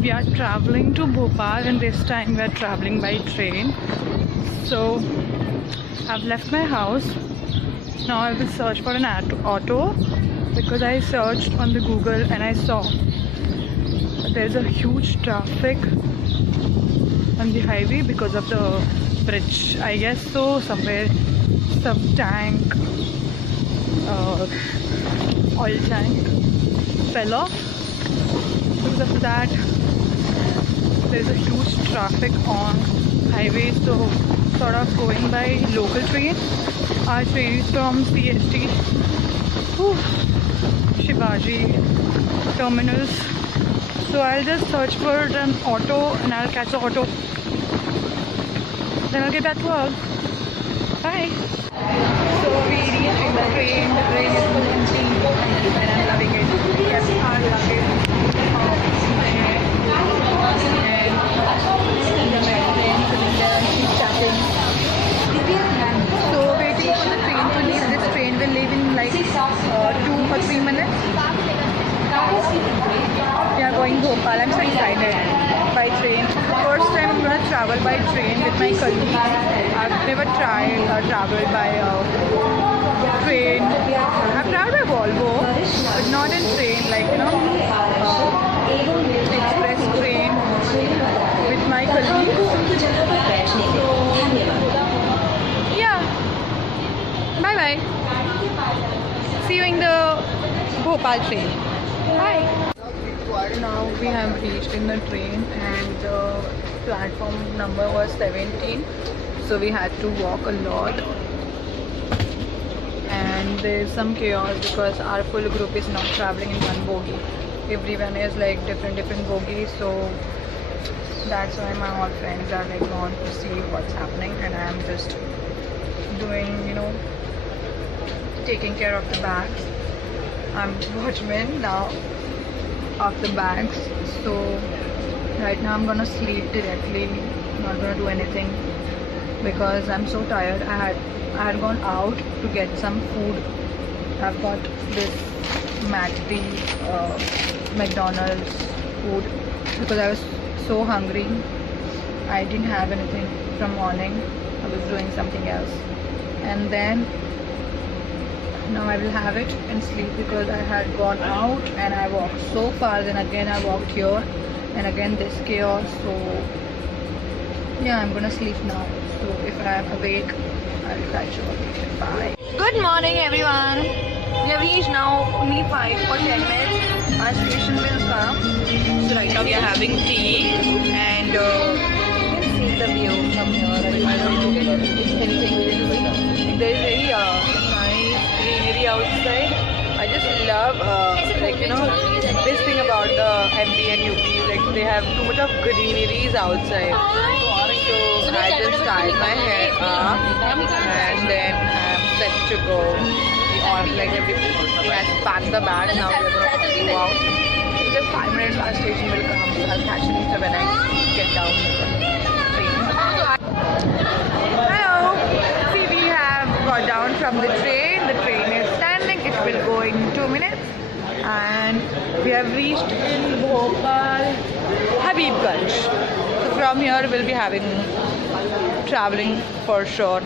We are traveling to Bhopal, and this time we are traveling by train. So I've left my house. Now I will search for an auto because I searched on the Google and I saw there's a huge traffic on the highway because of the bridge. I guess so. Somewhere some tank, oil tank fell off. Because of that, there's a huge traffic on highway. So sort of going by local train. Our train is from CST to Shivaji terminals. So I'll just search for an auto and I'll catch the auto. Then I'll get back to work. Bye. So we reached in the train. The train is so empty and I'm loving it. We kept our luggage and the medicine cylinder and keep chatting. So waiting for the train to leave. This train will leave in like 2 or 3 minutes. We are going Bhopal. I'm so excited. By train. First time I'm going to travel by train with my colleagues. I've never tried travel by train. I've traveled by Volvo, but not in train, like express train with my colleagues. So yeah. Bye bye. See you in the Bhopal train. Bye. Now we have reached in the train and the platform number was 17, so we had to walk a lot and there's some chaos because our full group is not traveling in one bogie. Everyone is like different bogies, so that's why my all friends are like gone to see what's happening and I'm just doing, taking care of the bags. I'm watchman now of the bags, so right now I'm gonna sleep directly, not gonna do anything because I'm so tired. I had gone out to get some food. I've got this McDonald's food because I was so hungry. I didn't have anything from morning. I was doing something else, and then now I will have it and sleep because I had gone out and I walked so far, then again I walked here and again this chaos. So yeah, I'm gonna sleep now. So if I'm awake, I'll catch you again. Bye. Good morning everyone. We have reached now only 5 or 10 minutes. Our station will come. So right now we are having tea and you can see the view from here. I don't get anything. There is very greenery outside. I just love this thing about the MP and UP, like they have too much of greeneries outside. So I just tied my hair up and then I'm set to go. Like everybody has packed the bag. Now we're going to go out. In just 5 minutes our station will come, so I'll catch it when I get down the train. Hello! See, we have got down from the train. The train is standing. It will go in 2 minutes. And we have reached in Bhopal, Habibganj. So from here we'll be traveling for sure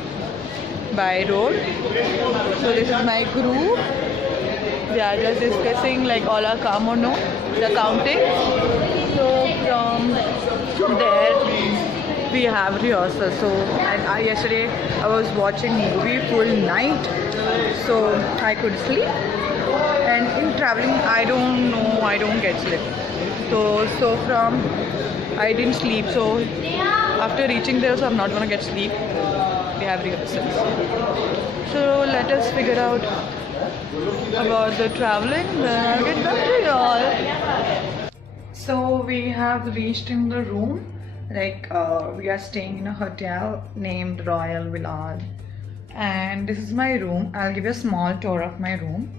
by road. So this is my group. We are just discussing like all are come or no, the counting. So from there we have rehearsal. So and yesterday I was watching movie full night, so I could sleep. And in traveling, I don't get sleep. So from I didn't sleep. So after reaching there, so I'm not gonna get sleep. We have rehearsals. So let us figure out about the traveling. Then I'll get back to y'all. So we have reached in the room. Like we are staying in a hotel named Royal Village, and this is my room. I'll give you a small tour of my room.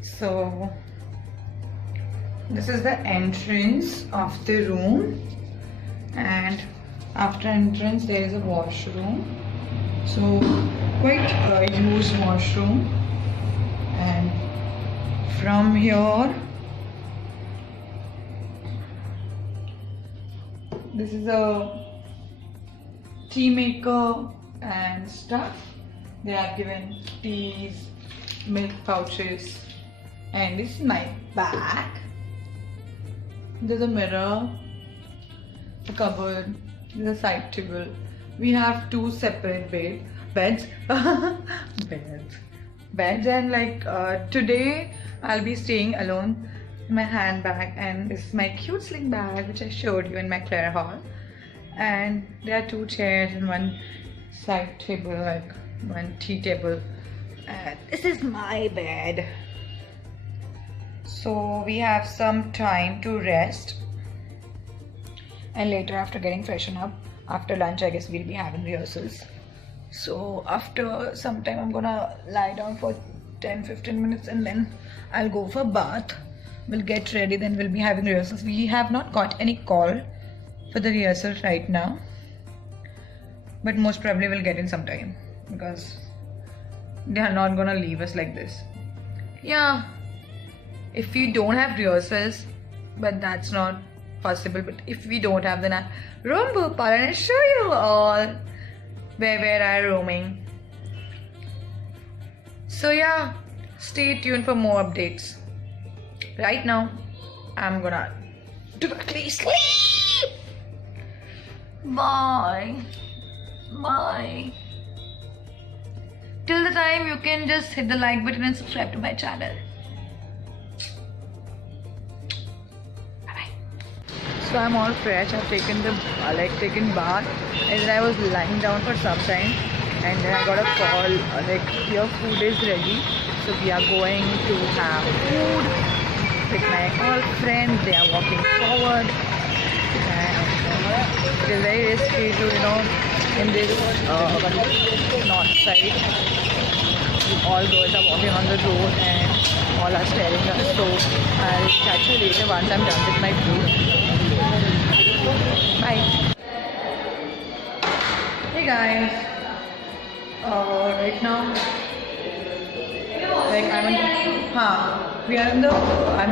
So this is the entrance of the room, and after entrance there is a washroom. So quite a huge washroom, and from here This is a tea maker and stuff. They have given teas, milk pouches, and this is my bag. There's a mirror, a cupboard, there's a side table. We have two separate beds, and like today I'll be staying alone. My handbag, and this is my cute sling bag which I showed you in my Claire haul. And there are two chairs and one side table, like one tea table, and this is my bed. So we have some time to rest, and later after getting freshened up, after lunch I guess we'll be having rehearsals. So after some time I'm gonna lie down for 10-15 minutes and then I'll go for a bath. We'll get ready, then we'll be having rehearsals. We have not got any call for the rehearsal right now, but most probably we'll get in some time because they are not gonna leave us like this. Yeah, if we don't have rehearsals, but that's not possible, but if we don't have, then I'll roam Bhopal and I'll show you all where I'm roaming. So yeah, stay tuned for more updates. Right now, I'm gonna directly sleep. Bye. Bye. Till the time, you can just hit the like button and subscribe to my channel. Bye bye. So I'm all fresh. I've taken the taken bath, and then I was lying down for some time, and then I got a call your food is ready. So we are going to have food with my all friends. They are walking forward, and it is very risky to, in this north side, all girls are walking on the road and all are staring at us. So I'll catch you later once I'm done with my food. Bye. Hey guys, right now, like I'm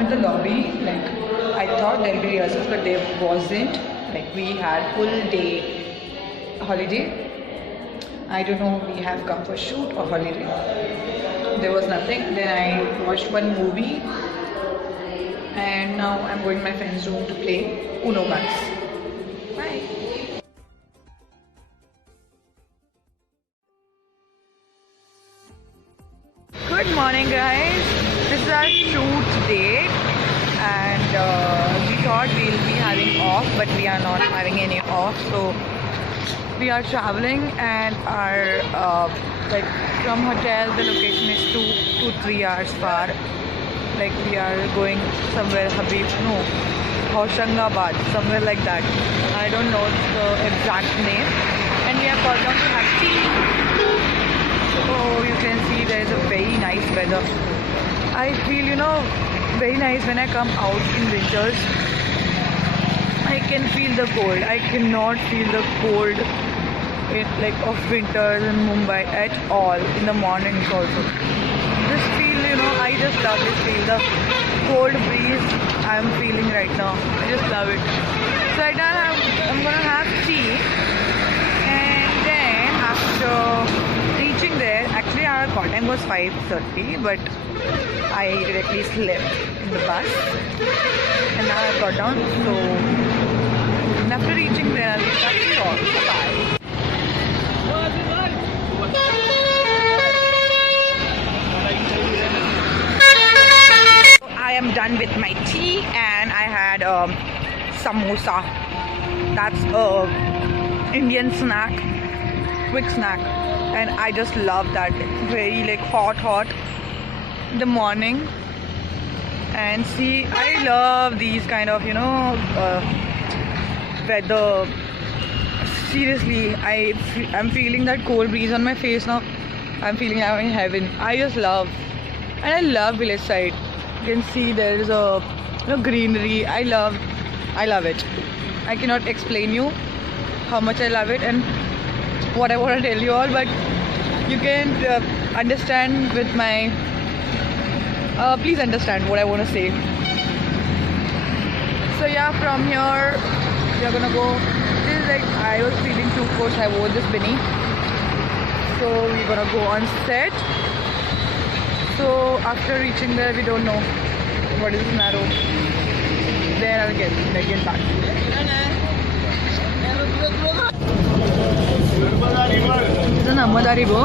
in the lobby. Like I thought there'll be rehearsals, but there wasn't. Like we had full day holiday. I don't know, we have come for shoot or holiday. There was nothing. Then I watched one movie, and now I'm going to my friend's room to play Uno cards. Bye. Good morning, guys. This is our shoot day, and we thought we'll be having off, but we are not having any off. So we are traveling, and our like from hotel the location is 2 to 3 hours far. Like we are going somewhere Hoshangabad, somewhere like that. I don't know the exact name. And we have got down to have tea. Oh, you can see there is a very nice weather. I feel, very nice when I come out in winters. I can feel the cold. I cannot feel the cold of winters in Mumbai at all. In the mornings also. Just feel, I just love this feel. The cold breeze I'm feeling right now. I just love it. So right now I'm gonna have tea, and then after reaching there, actually our call time was 5:30, but I directly slept in the bus, and now I got down. So and after reaching there, I'll be back to you all. Bye. I am done with my tea, and I had samosa. That's a Indian snack, quick snack, and I just love that. Very hot in the morning. And see, I love these kind of weather. Seriously, I'm feeling that cold breeze on my face now. I'm feeling I'm in heaven. I just love, and I love village side. You can see there is a greenery. I love it. I cannot explain you how much I love it and what I want to tell you all, but you can understand with my please understand what I want to say. So yeah, from here we are gonna go. This is like, I was feeling too cold, so I wore this beanie. So we're gonna go on set. So after reaching there, we don't know what is narrow. There I'll get back. This is Narmada River.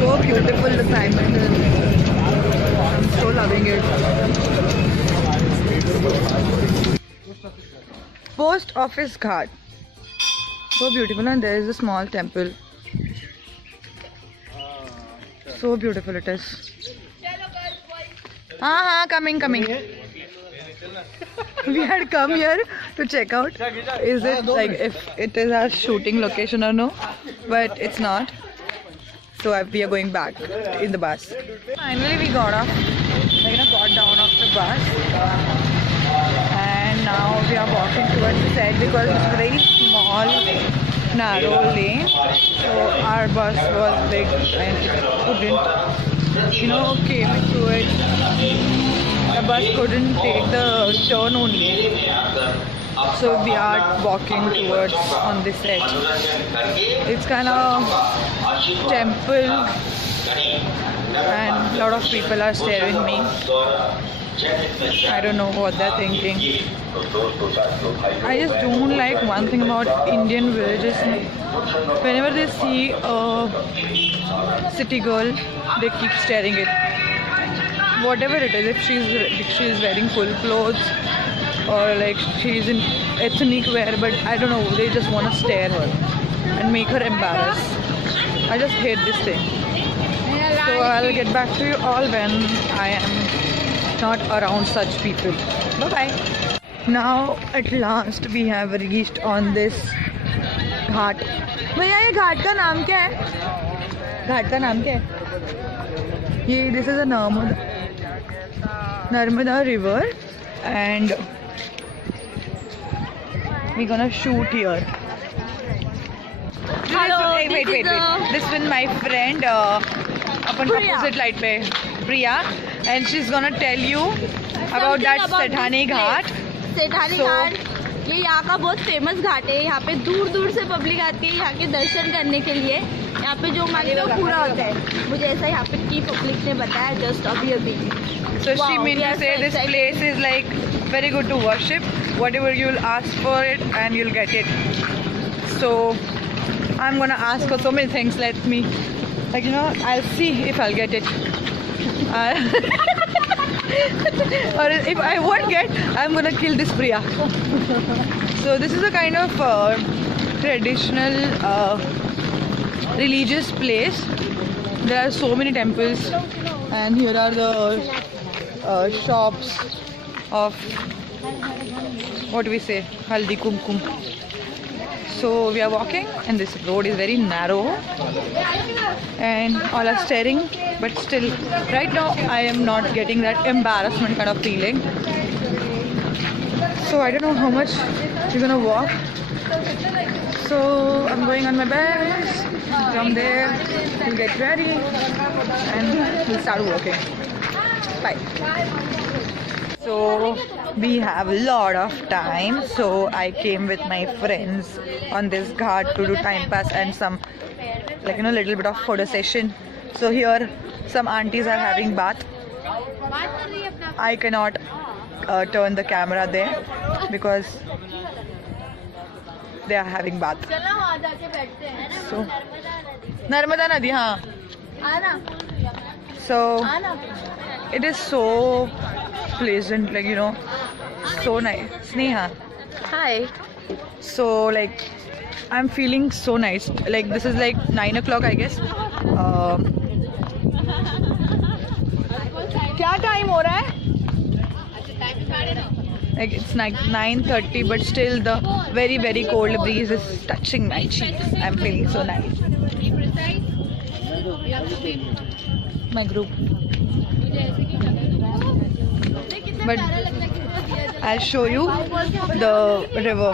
So beautiful, the climate is. I'm so loving it. Post Office Ghat. So beautiful, and there is a small temple. So beautiful it is. Coming. We had come here to check out is it like if it is our shooting location or no, but it's not. So we are going back in the bus. Finally we got down off the bus, and now we are walking towards the set because it's a very small, narrow lane. So our bus was big and it couldn't, came into it. The bus couldn't take the turn only. So we are walking towards on this set. It's kind of temple and a lot of people are staring me. I don't know what they're thinking. I just don't like one thing about Indian villages. Whenever they see a city girl, they keep staring it. Whatever it is, if she's wearing full clothes or like she's in ethnic wear, but I don't know, they just want to stare her and make her embarrassed. I just hate this thing. So I'll get back to you all when I am not around such people. Bye bye. Now at last we have reached on this घाट. भैया ये घाट का नाम क्या है? घाट का नाम क्या है? ये this is a Narmada river, and we're gonna shoot here. Hello, wait. This is my friend opposite light pe Priya, and she's gonna tell you about that Sethani Ghat. Sethani Ghat ये यहाँ का बहुत फेमस घाट है. यहाँ पे दूर दूर से पब्लिक आती है यहाँ के दर्शन करने के लिए. यहाँ पे जो मांगते हो पूरा होता है. मुझे ऐसा यहाँ पे की पब्लिक ने बताया जस्ट अभी. So she meant to say this place is like very good to worship. Whatever you'll ask for it and you'll get it. So I'm gonna ask her so many things. Let me, I'll see if I'll get it. Or if I won't get, I'm gonna kill this Priya. So this is a kind of traditional religious place. There are so many temples, and here are the shops of what do we say, haldi kumkum. So we are walking, and this road is very narrow, and all are staring. But still, right now I am not getting that embarrassment kind of feeling. So I don't know how much we're gonna walk. So I'm going on my bags. From there, we'll get ready and we'll start walking. Bye. So we have a lot of time. So I came with my friends on this ghat to do time pass and some little bit of photo session. So here some aunties are having bath. I cannot turn the camera there because they are having bath. So Narmada Nadi, So it is so pleasant, so nice. Sneha. Hi. So I'm feeling so nice. This is 9 o'clock, I guess. क्या time हो रहा है? It's 9:30, but still the very very cold breeze is touching my cheeks. I'm feeling so nice. My group. But I'll show you the river.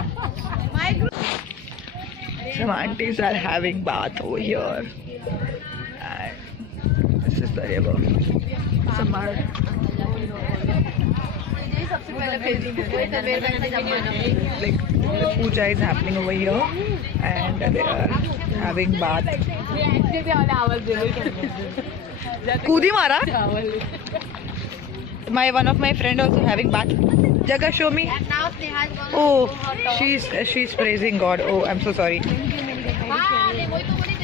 Some aunties are having bath over here. And this is बिस्तर वो संभाल like puja is happening over here and they are having bath. Kudi mara. One of my friend also having bath. Jaga, show me. Oh, she's praising God. Oh, I'm so sorry.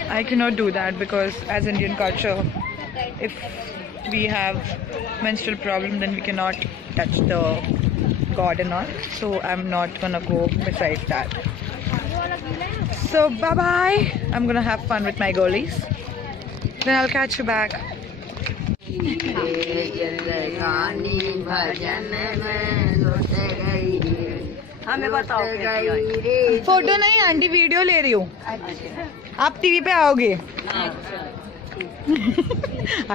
I cannot do that because as Indian culture, if we have menstrual problem, then we cannot touch the God and all. So I'm not gonna go besides that. So bye bye. I'm gonna have fun with my girlies. Then I'll catch you back. Photo नहीं aunty video ले रही हूँ आप TV पे आओगे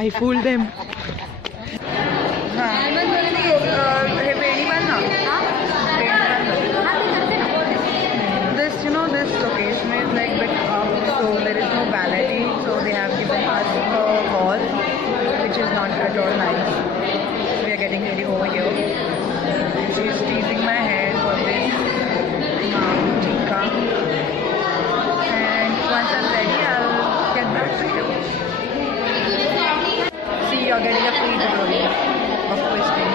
I fooled them. हाँ बेड़ी बनना this this location is like bit up, so there is no vanity, so they have given us a hall which is not at all nice. We are getting ready over here. She's teasing my hair for this tika, and once I'm ready I'll get back to you. See, you're getting a free tutorial of twisting.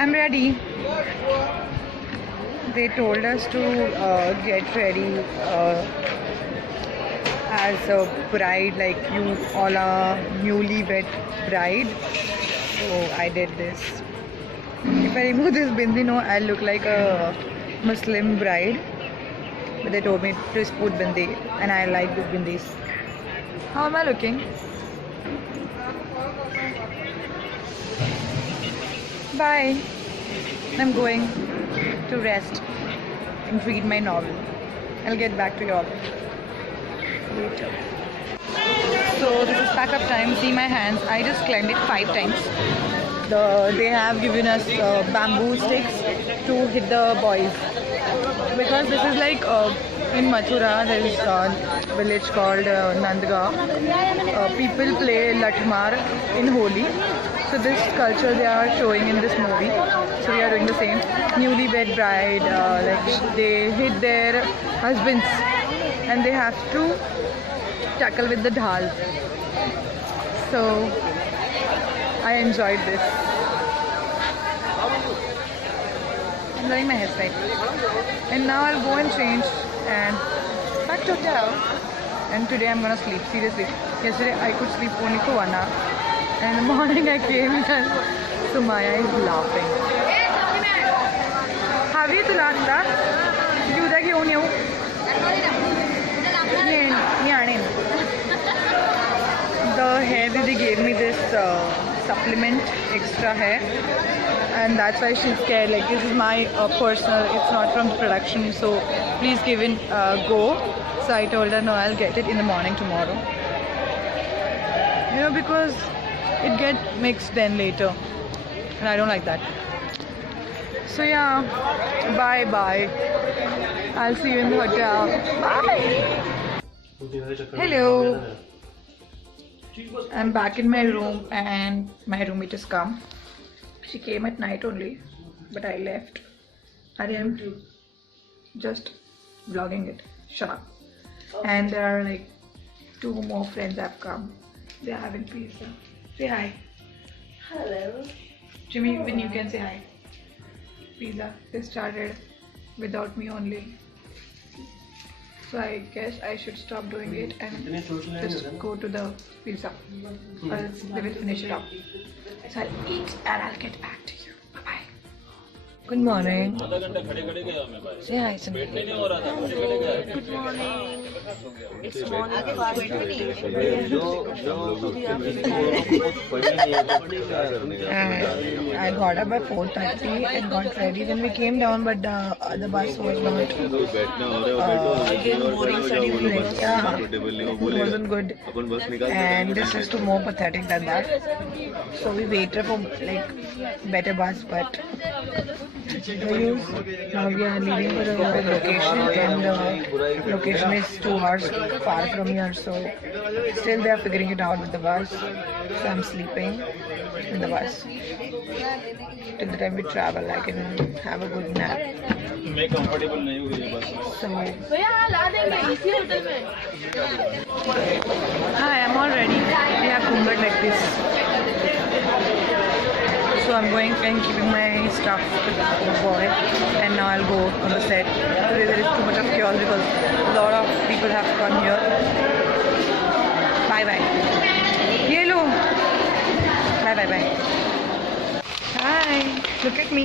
I'm ready. They told us to get ready as a bride, like you all are newlywed bride. So I did this. If I remove this bindi, no, I'll look like a Muslim bride. But they told me to just put bindi, and I like the bindis. How am I looking? Bye. I'm going to rest and read my novel. I'll get back to you all later. So this is pack up time. See my hands. I just cleaned it 5 times. They have given us bamboo sticks to hit the boys. Because this is like in Mathura, there is a village called Nandgaon. People play Latmar in Holi. So this culture they are showing in this movie. So we are doing the same. Newlywed bride, like they hit their husbands and they have to tackle with the dhal. So I enjoyed this. I'm loving my hairstyle. And now I'll go and change and back to hotel. And today I'm gonna sleep, seriously. Yesterday I could sleep only for 1 hour. And in the morning I came and Sumaya is laughing. Have you tulanda? You that you knew? The hair Didi gave me this supplement, extra hair, and that's why she's scared. Like, this is my personal, it's not from the production, so please give it go. So I told her no, I'll get it in the morning tomorrow. You know, because it gets mixed then later, and I don't like that. So yeah, bye bye. I'll see you in the hotel. Bye. Hello. I'm back in my room and my roommate has come. She came at night only, but I left. I'm just vlogging it. Shut up. And there are like 2 more friends have come. They're having pizza. Say hi. Hello. Jimmy, even you can say hi. Pizza. They started without me only. So I guess I should stop doing it and just go to the pizza. Or else they will finish it up. So I'll eat and I'll get back to you. Bye bye. Good morning. Say hi, Sandeep. Good morning. It's morning 5:20. I got up by 4:30 and got ready. Then we came down, but the bus was not. Yeah, it wasn't good. And this is too more pathetic than that. So we waited for like better bus, but now we are leaving for the location, and the location is 2 hours far from here. So still they are figuring it out with the bus. So I'm sleeping in the bus. Till the time we travel, I can have a good nap. So hi, I'm all ready. We have Kumbhat like this. So I'm going and keeping my stuff with the boy, and now I'll go on the set. Today there is too much of chaos because a lot of people have come here. Bye bye. Yellow. Bye bye bye. Hi. Look at me.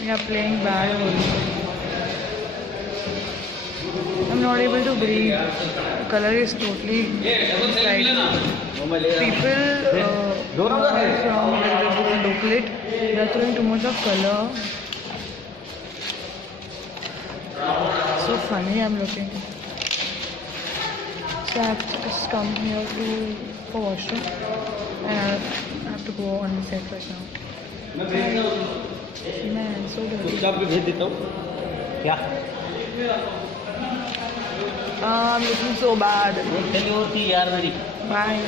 We are playing bad. I'm not able to breathe. The color is totally inside. People from Doklit, they are throwing too much of color. So funny I'm looking. So I have just come here for washroom, and I have to go on the set right now. Man, so dirty. I'm looking so bad. Bye.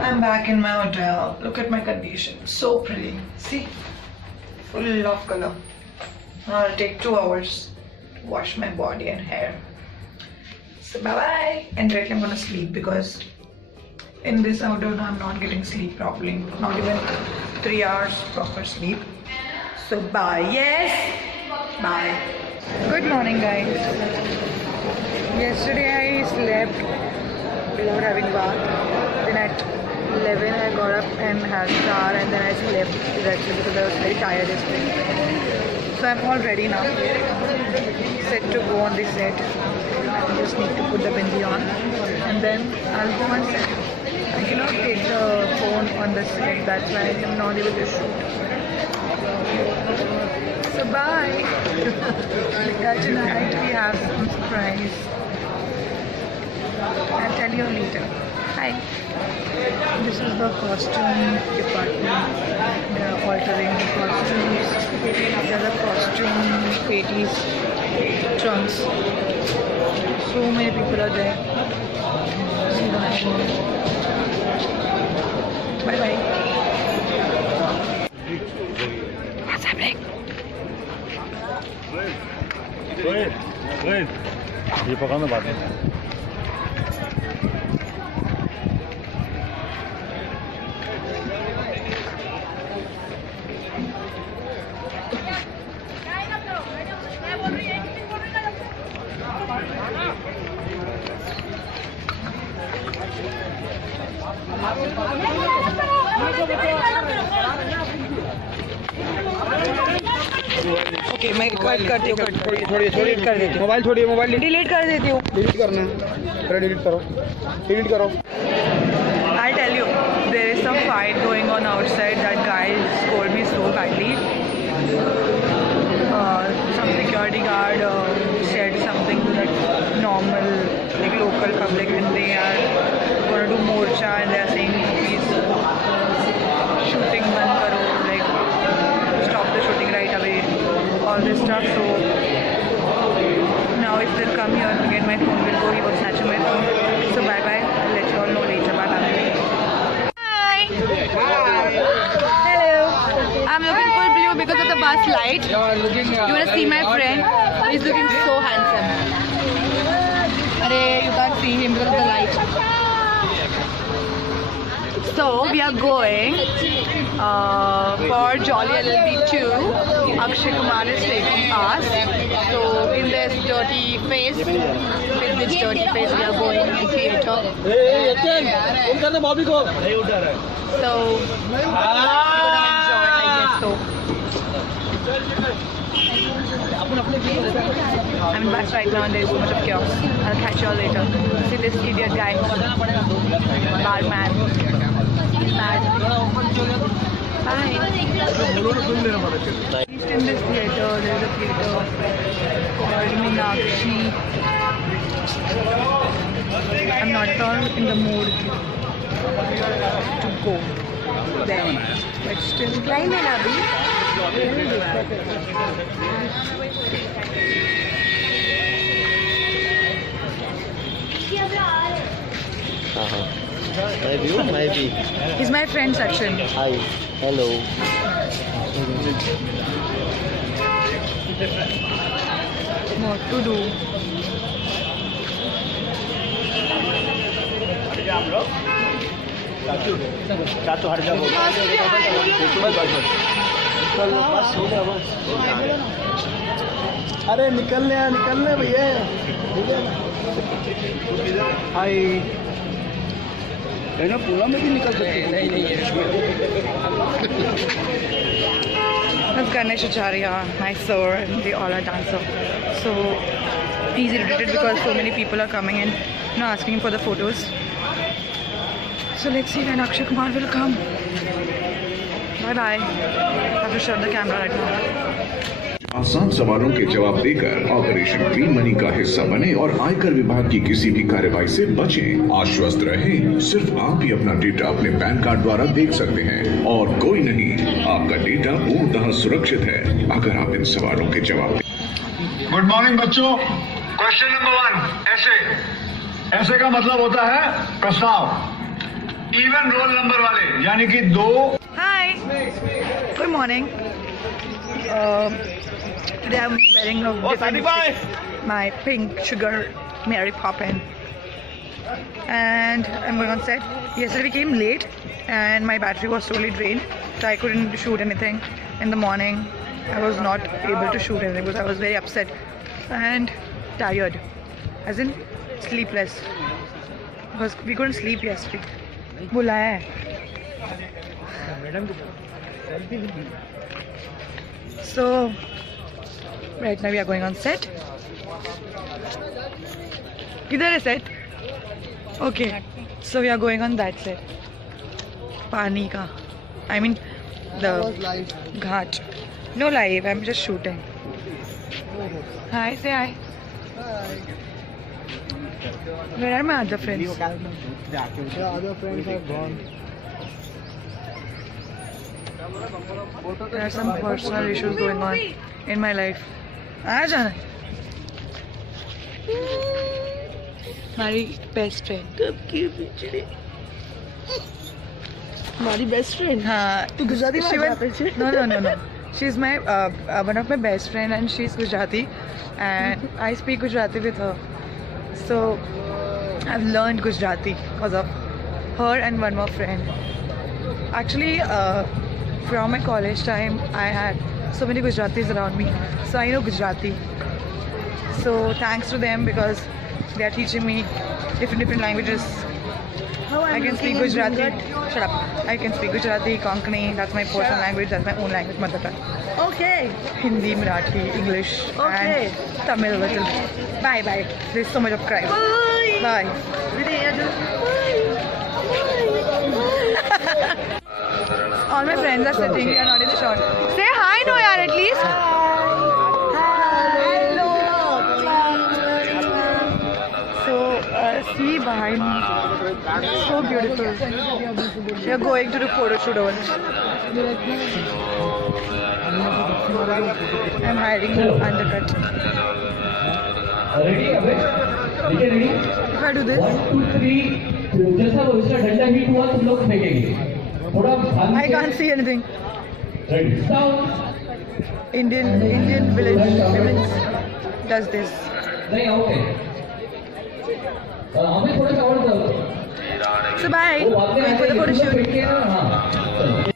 I'm back in my hotel. Look at my condition. So pretty. See? Full of color. Now I'll take 2 hours to wash my body and hair. So bye bye. And directly I'm gonna sleep because in this outdoor I'm not getting sleep properly. Not even 3 hours proper sleep. So bye. Yes. Bye. Good morning, guys. Yesterday I slept without having bath. Then at 11 I got up and had a shower, and then I slept directly because I was very tired yesterday. So I'm all ready now. Set to go on the set. I just need to put the bindi on, and then I'll go on set. I cannot take the phone on the set. That's why I'm not able to shoot. So bye. Tonight we have some surprise. I'll tell you later. Hi. This is the costume department. They are altering the costumes. There are the costume patties, trunks. So many people are there. See the machine. Bye bye. What's happening? Wait. ये पकाना बात है. Okay मैं cut करती हूँ. छोड़िए कर देती हूँ. मोबाइल डिलीट कर देती हूँ. डिलीट करना है. पहले डिलीट करो. I'll tell you, there is some fight going on outside. That guy scolded me so badly. Some security guard said something to that normal, like local public, and they are going to do morcha, and they are saying, please, shooting band karo, like stop the shooting right away, all this stuff. So now if they'll come here to get my phone, will go, he was snatching my phone. So bye bye. I'll let you all know later. Bye bye. Hi. Hello. I'm looking full blue because of the bus light. You wanna see my friend? He's looking so handsome. Arey, you can't see him because of the light. So we are going for Jolly LLB 2. Akshay Kumar is taking us. So in this dirty face, we are going in theatre. So we're gonna enjoy, I guess so. I'm in bus right now and there's so much of chaos. I'll catch you all later. See this idiot guy. Barman. He's mad. Bye. In this theatre, there's a theatre called Meenakshi. I'm not in the mood to go there. But still, climb in Abhi. My view. He's my friend section. Hi. Hello. What to do? चाचू हट जाओ बस हो गया बस अरे निकलने भैया हाय है ना पूरा में भी निकल सकते नहीं That's Ganesh Acharya, Mysore, and they all are dancer. So he's irritated because so many people are coming in, asking for the photos. So let's see when Akshay Kumar will come. Bye bye. I have to shut the camera right now. आसान सवालों के जवाब देकर operation clean money का हिस्सा बने और आयकर विभाग की किसी भी कार्यवाही से बचें। आश्वस्त रहें, सिर्फ आप ही अपना डेटा अपने पैन कार्ड द्वारा देख सकते हैं और कोई नहीं। आपका डेटा पूर्णतः सुरक्षित है अगर आप इन सवालों के जवाब दें। गुड मॉर्निंग बच्चों। क्वेश्चन नंबर 1 ऐसे का मतलब होता है प्रस्ताव। इवन रोल नंबर वाले यानी कि 2। Hi. Good morning. Today I'm wearing a different my pink sugar Mary Poppins, and I'm going on set. Yesterday we came late, and my battery was totally drained, so I couldn't shoot anything in the morning. I was not able to shoot anything because I was very upset and tired, as in sleepless, because we couldn't sleep yesterday. बुलाया है. So right now we are going on set. Kidhar hai set? Okay, so we are going on that set. Pani ka. I mean the ghat. No live, I'm just shooting. Hi, say hi. Where are my other friends? The other friends are gone. There are some personal issues going on in my life. आ जाना. हमारी best friend. कब की पिछड़ी? हमारी best friend हाँ. तू Gujarati She बात was- करते No. She's my one of my best friend and she's Gujarati and I speak Gujarati with her. So I've learned Gujarati because of her and one more friend. Actually, from my college time, I had so many Gujaratis around me, so I know Gujarati. So thanks to them because they are teaching me different languages. I can speak Gujarati. Shut up. I can speak Gujarati, Konkani. That's my personal language. That's my own language, mother tongue. Okay. Hindi, Marathi, English, Okay. and Tamil a little. Bye. There's so much of crime. Bye. All my friends are sitting. We are not in the shot. Say hi, no, yaar, at least. So, see behind me. So beautiful. We are going to do photo shoot over there. I'm hiding undercut. If I do this, जैसा वो इसका डंडा hit हुआ तो लोग फेंकेंगे थोड़ा I can't see anything. Sound Indian village women does this. नहीं ओके हमें थोड़ा सा और So bye. वो बाद में Going for the photo shoot. बैठ के ना, हाँ चलो।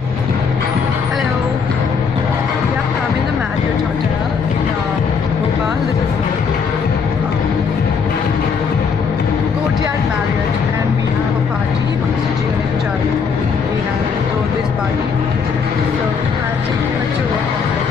Hello. Yeah, I'm in the Marriott Hotel in Bhopal. This is Courtyard Marriott, and we have a party. Mr. Jim and Charlie, we have thrown this party. So I'll take you a tour of it.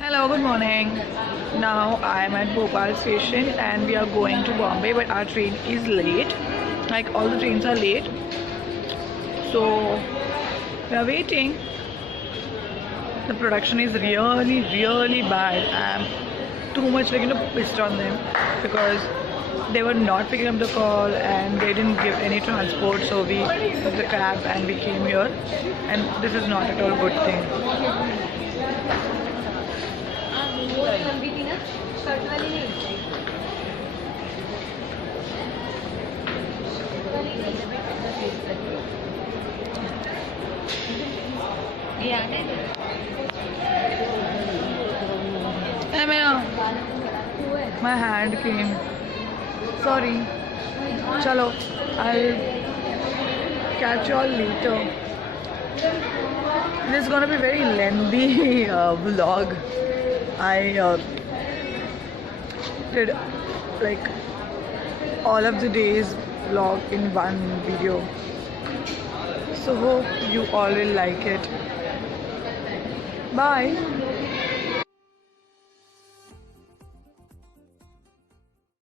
Hello, good morning. Now I am at Bhopal station and we are going to Bombay, but our train is late. Like all the trains are late. So we are waiting. The production is really bad. I'm too much pissed on them because they were not picking up the call and they didn't give any transport, so we took the cab and we came here, and this is not at all good thing. My hand came. Sorry. Chalo, I'll catch you all later. This is gonna be very lengthy vlog. I did like all of the days vlog in one video. So hope you all will like it. Bye.